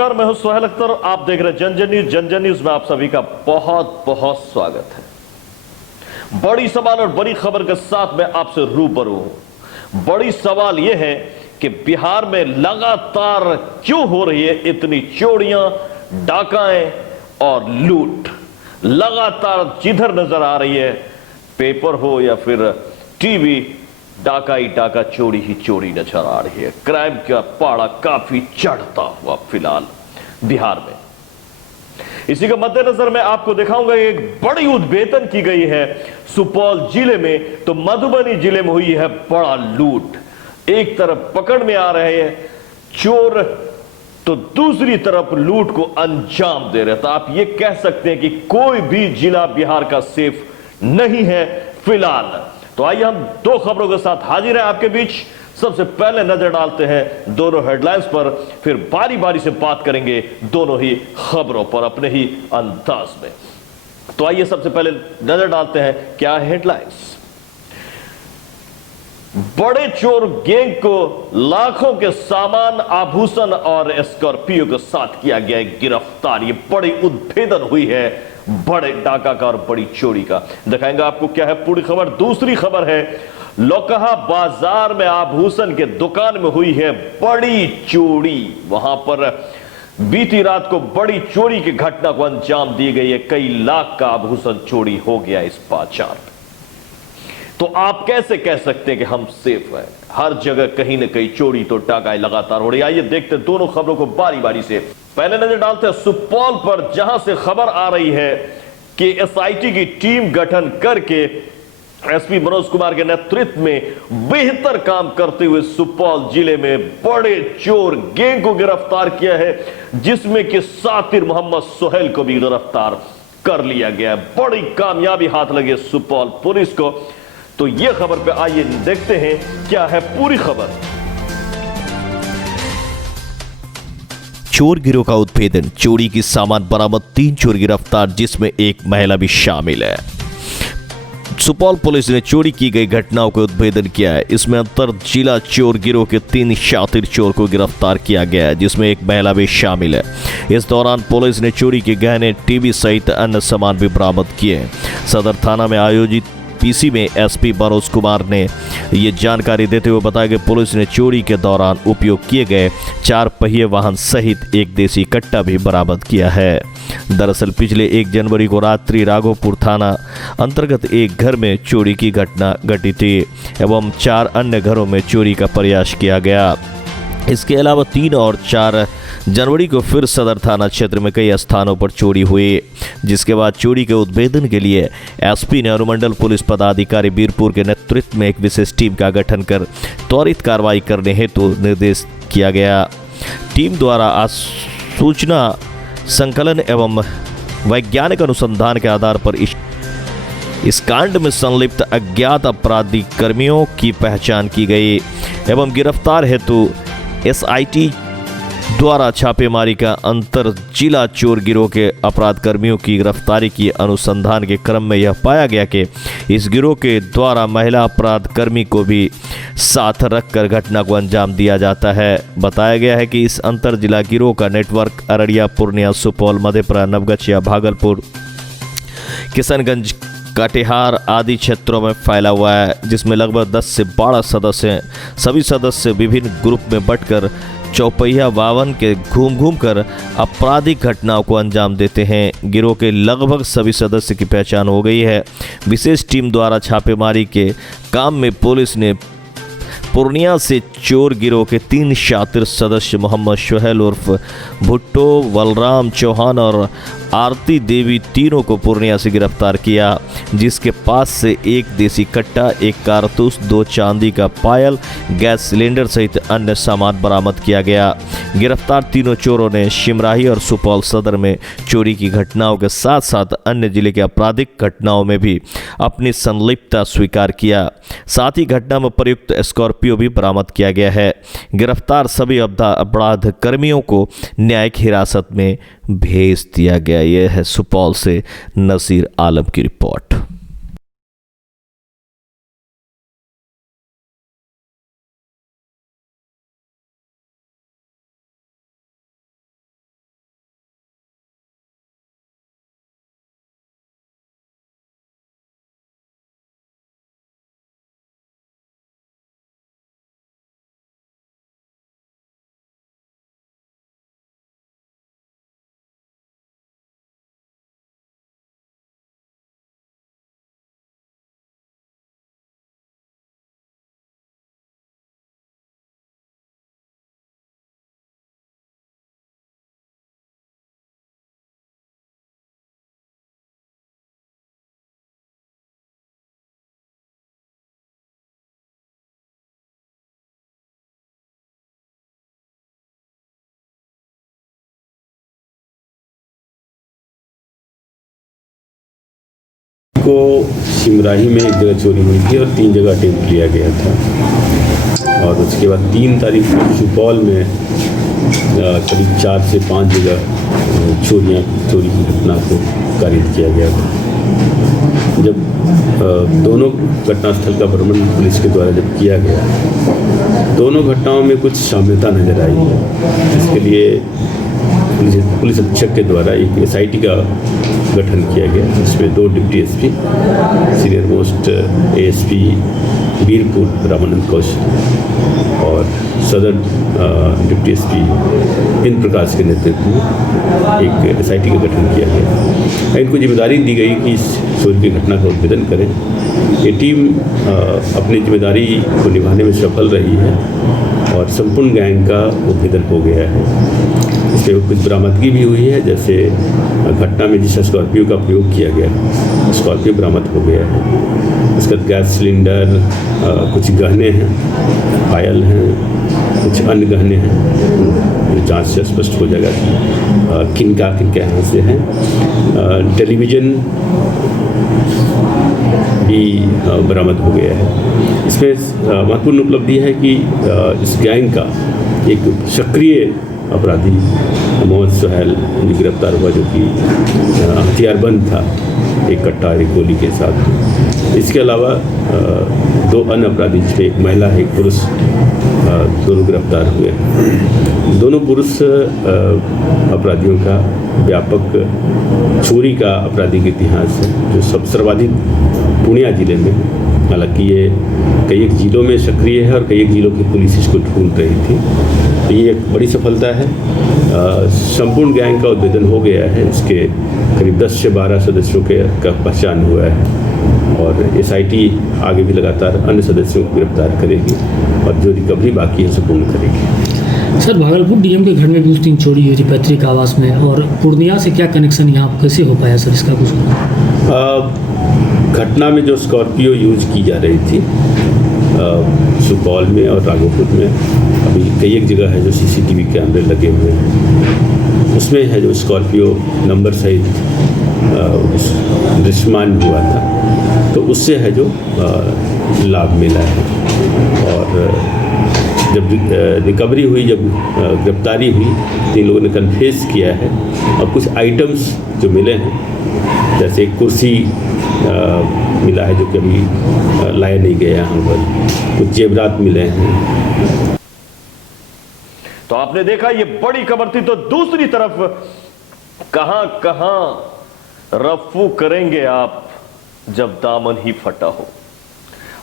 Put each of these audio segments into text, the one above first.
नमस्कार, मैं हूं सुहेल अख्तर। आप देख रहे हैं जन जन न्यूज। जन जन न्यूज में आप सभी का बहुत बहुत स्वागत है। बड़ी सवाल और बड़ी खबर के साथ मैं आपसे रूबरू हूं। बड़ी सवाल यह है कि बिहार में लगातार क्यों हो रही है इतनी चोरियां, डाकाएं और लूट। लगातार जिधर नजर आ रही है, पेपर हो या फिर टीवी, डाका ही डाका, चोरी ही चोरी नजर आ रही है। क्राइम का पाड़ा काफी चढ़ता हुआ फिलहाल बिहार में। इसी के मद्देनजर मैं आपको दिखाऊंगा, एक बड़ी उद्भेदन की गई है सुपौल जिले में, तो मधुबनी जिले में हुई है बड़ा लूट। एक तरफ पकड़ में आ रहे हैं चोर, तो दूसरी तरफ लूट को अंजाम दे रहे। तो आप ये कह सकते हैं कि कोई भी जिला बिहार का सेफ नहीं है फिलहाल। तो आइए हम दो खबरों के साथ हाजिर हैं आपके बीच। सबसे पहले नजर डालते हैं दोनों हेडलाइंस पर, फिर बारी बारी से बात करेंगे दोनों ही खबरों पर अपने ही अंदाज में। तो आइए सबसे पहले नजर डालते हैं क्या हेडलाइंस। बड़े चोर गैंग को लाखों के सामान, आभूषण और स्कॉर्पियो के साथ किया गया गिरफ्तार। ये बड़ी उद्भेदन हुई है बड़े डाका का और बड़ी चोरी का। दिखाएंगे आपको क्या है पूरी खबर। दूसरी खबर है लोकहा बाजार में आभूषण के दुकान में हुई है बड़ी चोरी। वहां पर बीती रात को बड़ी चोरी की घटना को अंजाम दी गई है। कई लाख का आभूषण चोरी हो गया इस बाजार में। तो आप कैसे कह सकते हैं कि हम सेफ हैं? हर जगह कहीं ना कहीं चोरी तो डाकाएं लगातार हो रही है। आइए देखते हैं दोनों खबरों को बारी बारी से। पहले नजर डालते हैं सुपौल पर, जहां से खबर आ रही है कि एसआईटी की टीम गठन करके एसपी मनोज कुमार के नेतृत्व में बेहतर काम करते हुए सुपौल जिले में बड़े चोर गैंग को गिरफ्तार किया है, जिसमें कि सातिर मोहम्मद सोहेल को भी गिरफ्तार कर लिया गया है। बड़ी कामयाबी हाथ लगी सुपौल पुलिस को। तो यह खबर पे आइए देखते हैं क्या है पूरी खबर। चोर गिरोह का उद्भेदन, चोरी की सामान बरामद, 3 चोर गिरफ्तार जिसमें एक महिला भी शामिल है। सुपौल पुलिस ने चोरी की गई घटनाओं का उद्भेदन किया है। इसमें अंतर जिला चोर गिरोह के 3 शातिर चोर को गिरफ्तार किया गया है, जिसमें एक महिला भी शामिल है। इस दौरान पुलिस ने चोरी के गहने, टीवी सहित अन्य सामान भी बरामद किए हैं। सदर थाना में आयोजित पीसी में एसपी मनोज कुमार ने ये जानकारी देते हुए बताया कि पुलिस ने चोरी के दौरान उपयोग किए गए 4 पहिए वाहन सहित एक देसी कट्टा भी बरामद किया है। दरअसल पिछले 1 जनवरी को रात्रि राघोपुर थाना अंतर्गत एक घर में चोरी की घटना घटी थी एवं 4 अन्य घरों में चोरी का प्रयास किया गया। इसके अलावा 3 और 4 जनवरी को फिर सदर थाना क्षेत्र में कई स्थानों पर चोरी हुई, जिसके बाद चोरी के उद्भेदन के लिए एसपी ने अनुमंडल पुलिस पदाधिकारी बीरपुर के नेतृत्व में एक विशेष टीम का गठन कर त्वरित कार्रवाई करने हेतु निर्देश किया गया। टीम द्वारा सूचना संकलन एवं वैज्ञानिक अनुसंधान के आधार पर इस कांड में संलिप्त अज्ञात अपराधी कर्मियों की पहचान की गई एवं गिरफ्तार हेतु एसआईटी द्वारा छापेमारी का अंतर जिला चोर गिरोह के अपराध कर्मियों की गिरफ्तारी की। अनुसंधान के क्रम में यह पाया गया कि इस गिरोह के द्वारा महिला अपराध कर्मी को भी साथ रखकर घटना को अंजाम दिया जाता है। बताया गया है कि इस अंतर जिला गिरोह का नेटवर्क अररिया, पूर्णिया, सुपौल, मधेपुरा, नवगछिया, भागलपुर, किशनगंज, कटिहार आदि क्षेत्रों में फैला हुआ है, जिसमें लगभग 10 से 12 सदस्य हैं। सभी सदस्य विभिन्न ग्रुप में बंटकर चौपहिया वाहन के घूम कर आपराधिक घटनाओं को अंजाम देते हैं। गिरोह के लगभग सभी सदस्य की पहचान हो गई है। विशेष टीम द्वारा छापेमारी के काम में पुलिस ने पूर्णिया से चोर गिरोह के 3 शातिर सदस्य मोहम्मद सोहेल उर्फ भुट्टो, बलराम चौहान और आरती देवी, तीनों को पूर्णिया से गिरफ्तार किया, जिसके पास से एक देसी कट्टा, एक कारतूस, 2 चांदी का पायल, गैस सिलेंडर सहित अन्य सामान बरामद किया गया। गिरफ्तार तीनों चोरों ने शिमराही और सुपौल सदर में चोरी की घटनाओं के साथ साथ अन्य जिले के आपराधिक घटनाओं में भी अपनी संलिप्तता स्वीकार किया। साथ ही घटना में प्रयुक्त स्कॉर्पियो भी बरामद किया गया है। गिरफ्तार सभी अपराध कर्मियों को न्यायिक हिरासत में भेज दिया गया। यह है सुपौल से नसीर आलम की रिपोर्ट। को सिमराही में एक जगह चोरी हुई थी और 3 जगह अटेम्प्ट लिया गया था, और उसके बाद 3 तारीख को सुपौल में करीब 4 से 5 जगह चोरी की घटना को कारित किया गया था। जब दोनों घटनास्थल का भ्रमण पुलिस के द्वारा जब किया गया, दोनों घटनाओं में कुछ साम्यता नजर आई, इसके लिए पुलिस अधीक्षक के द्वारा एक SIT का गठन किया गया, जिसमें 2 deputy SP, senior most ASP Veerpur Ramanand Kaushal और सदर डिप्टी SP इन प्रकाश के नेतृत्व में एक SIT का गठन किया गया। इनको जिम्मेदारी दी गई कि इस चोरी की घटना का उद्भेदन करें। ये टीम अपनी जिम्मेदारी को निभाने में सफल रही है और संपूर्ण गैंग का उद्भेदन हो गया है। इसमें कुछ बरामदगी भी हुई है, जैसे घटना में जिस स्कॉर्पियो का प्रयोग किया गया, स्कॉर्पियो बरामद हो गया है। उसका गैस सिलेंडर, कुछ गहने हैं, पायल हैं, कुछ अन्य गहने हैं, जो जांच से स्पष्ट हो जाएगा कि किनके यहाँ से हैं। टेलीविज़न भी बरामद हो गया है। इसमें महत्वपूर्ण उपलब्धि है कि इस गैंग का एक सक्रिय अपराधी मोहम्मद सुहेल भी गिरफ्तार हुआ, जो कि हथियारबंद था, एक कट्टा एक गोली के साथ। इसके अलावा 2 अन्य अपराधी, जिसमें एक महिला है, एक पुरुष, दोनों गिरफ्तार हुए। दोनों पुरुष अपराधियों का व्यापक चोरी का आपराधिक इतिहास है, जो सर्वाधिक पूर्णिया जिले में है। हालांकि ये कई एक जिलों में सक्रिय है और कई एक जिलों की पुलिस इसको ढूंढ रही थी, तो ये एक बड़ी सफलता है। संपूर्ण गैंग का उद्भेदन हो गया है। इसके करीब 10 से 12 सदस्यों का पहचान हुआ है और SIT आगे भी लगातार अन्य सदस्यों को गिरफ्तार करेगी और जो रिकवरी बाकी है उसे पूर्ण करेगी। सर, भागलपुर DM के घर में भी उस दिन चोरी हुई थी, पैतृक आवास में, और पूर्णिया से क्या कनेक्शन यहाँ कैसे हो पाया सर, इसका कुछ? घटना में जो स्कॉर्पियो यूज की जा रही थी सुपौल में और राघोपुर में, अभी कई एक जगह है जो CCTV कैमरे लगे हुए हैं, उसमें है जो स्कॉर्पियो नंबर सहित दृश्यमान हुआ था, तो उससे है जो लाभ मिला है। और जब रिकवरी हुई, जब गिरफ्तारी हुई, तो इन लोगों ने कन्फेस किया है और कुछ आइटम्स जो मिले हैं, जैसे एक कुर्सी मिला है जो कभी लाया नहीं गया यहाँ पर, कुछ जेवरात मिले हैं। तो आपने देखा ये बड़ी खबर थी, तो दूसरी तरफ कहां कहां रफ्फू करेंगे आप जब दामन ही फटा हो।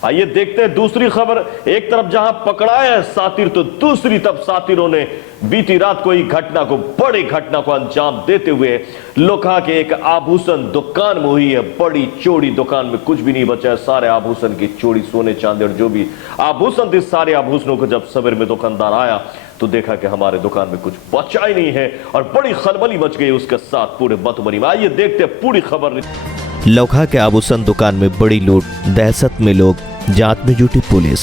आइए देखते हैं दूसरी खबर। एक तरफ जहां पकड़ाया है सातिर, तो दूसरी तरफ सातिरों ने बीती रात को ही घटना को, बड़ी घटना को अंजाम देते हुए लोखा के एक आभूषण दुकान में हुई है बड़ी चोरी। दुकान में कुछ भी नहीं बचा है, सारे आभूषण की चोरी, सोने चांदी और जो भी आभूषण थे, सारे आभूषणों को जब सवेर में दुकानदार आया तो देखा कि हमारे दुकान में कुछ बचा ही नहीं है और बड़ी खलबली मच गई उसके साथ पूरे मतमरी में। आइए देखते हैं पूरी खबर। लोखा के आभूषण दुकान में बड़ी लूट, दहशत में लोग, जांच में जुटी पुलिस।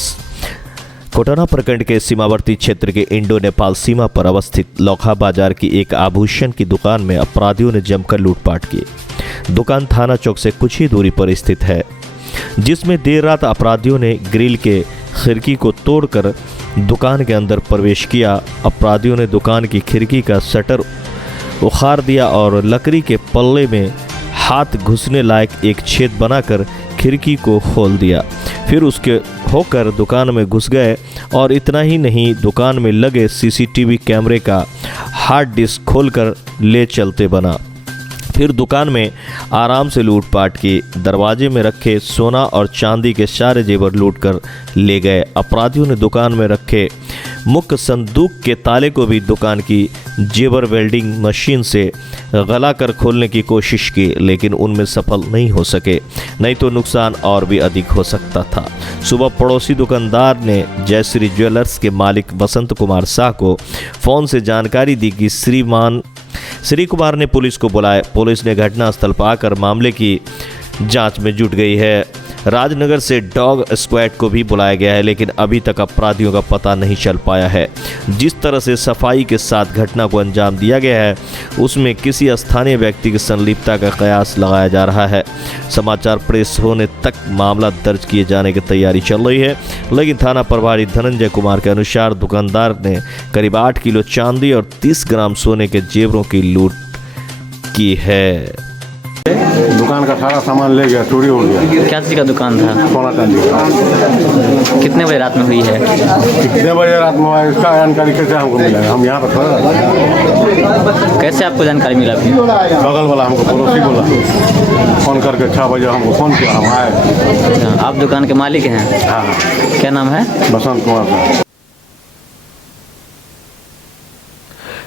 कोटना प्रखंड के सीमावर्ती क्षेत्र के इंडो नेपाल सीमा पर अवस्थित लोखा बाजार की एक आभूषण की दुकान में अपराधियों ने जमकर लूटपाट की। दुकान थाना चौक से कुछ ही दूरी पर स्थित है, जिसमें देर रात अपराधियों ने ग्रिल के खिड़की को तोड़कर दुकान के अंदर प्रवेश किया। अपराधियों ने दुकान की खिड़की का शटर उखाड़ दिया और लकड़ी के पल्ले में हाथ घुसने लायक एक छेद बनाकर खिड़की को खोल दिया। फिर उसके होकर दुकान में घुस गए और इतना ही नहीं, दुकान में लगे CCTV कैमरे का हार्ड डिस्क खोलकर ले चलते बना। फिर दुकान में आराम से लूटपाट की। दरवाजे में रखे सोना और चांदी के सारे जेवर लूटकर ले गए। अपराधियों ने दुकान में रखे मुख्य संदूक के ताले को भी दुकान की जेवर वेल्डिंग मशीन से गलाकर खोलने की कोशिश की, लेकिन उनमें सफल नहीं हो सके, नहीं तो नुकसान और भी अधिक हो सकता था। सुबह पड़ोसी दुकानदार ने जयश्री ज्वेलर्स के मालिक वसंत कुमार शाह को फ़ोन से जानकारी दी कि श्री कुमार ने पुलिस को बुलाया। पुलिस ने घटनास्थल पर आकर मामले की जांच में जुट गई है। राजनगर से डॉग स्क्वाड को भी बुलाया गया है, लेकिन अभी तक अपराधियों का पता नहीं चल पाया है। जिस तरह से सफाई के साथ घटना को अंजाम दिया गया है उसमें किसी स्थानीय व्यक्ति की संलिप्तता का कयास लगाया जा रहा है। समाचार प्रेस होने तक मामला दर्ज किए जाने की तैयारी चल रही है, लेकिन थाना प्रभारी धनंजय कुमार के अनुसार दुकानदार ने करीब 8 किलो चांदी और 30 ग्राम सोने के जेवरों की लूट की है। दुकान का सारा सामान ले गया, चोरी हो गया। क्या चीज़ का दुकान था? सोना चांदी का। कितने बजे रात में हुई है? कितने बजे रात में हुआ है, इसका जानकारी कैसे हमको मिलेगा? हम यहाँ पर खड़े। कैसे आपको जानकारी मिला? बगल वाला हमको पड़ोसी बोला, फोन करके 6 बजे हमको फोन किया, हम आए। अच्छा, आप दुकान के मालिक हैं? हाँ। क्या नाम है? बसंत कुमार का।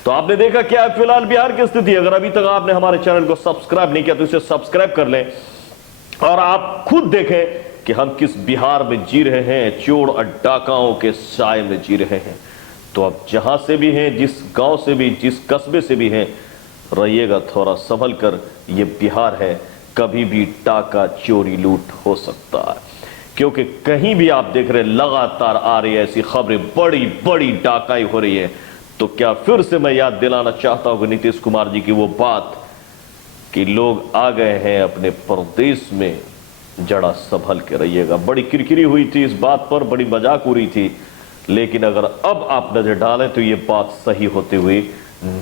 तो आपने देखा क्या है फिलहाल बिहार की स्थिति। अगर अभी तक आपने हमारे चैनल को सब्सक्राइब नहीं किया तो इसे सब्सक्राइब कर लें और आप खुद देखें कि हम किस बिहार में जी रहे हैं। चोर और डाकाओं के साए में जी रहे हैं। तो अब जहां से भी हैं, जिस गांव से भी, जिस कस्बे से भी हैं, रहिएगा थोड़ा संभल कर। ये बिहार है, कभी भी डाका चोरी लूट हो सकता है, क्योंकि कहीं भी आप देख रहे लगातार आ रही है ऐसी खबरें, बड़ी बड़ी डाकाई हो रही है। तो क्या फिर से मैं याद दिलाना चाहता हूं कि नीतीश कुमार जी की वो बात कि लोग आ गए हैं अपने प्रदेश में, जरा संभल के रहिएगा। बड़ी किरकिरी हुई थी इस बात पर, बड़ी मजाक हो रही थी, लेकिन अगर अब आप नजर डालें तो ये बात सही होती हुई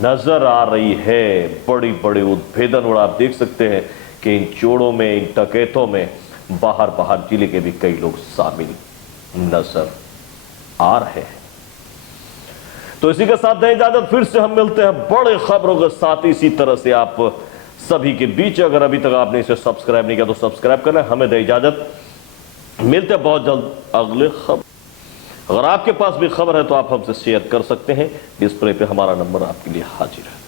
नजर आ रही है। बड़ी बड़े उद्भेदन, और आप देख सकते हैं कि इन चोरों में, इन डकैतों में बाहर जिले के भी कई लोग शामिल नजर आ रहे हैं। तो इसी के साथ दें इजाजत, फिर से हम मिलते हैं बड़े खबरों के साथ इसी तरह से आप सभी के बीच। अगर अभी तक आपने इसे सब्सक्राइब नहीं किया तो सब्सक्राइब कर लें। हमें दें इजाजत, मिलते हैं बहुत जल्द अगले खबर। अगर आपके पास भी खबर है तो आप हमसे शेयर कर सकते हैं। डिस्प्ले पे हमारा नंबर आपके लिए हाजिर है।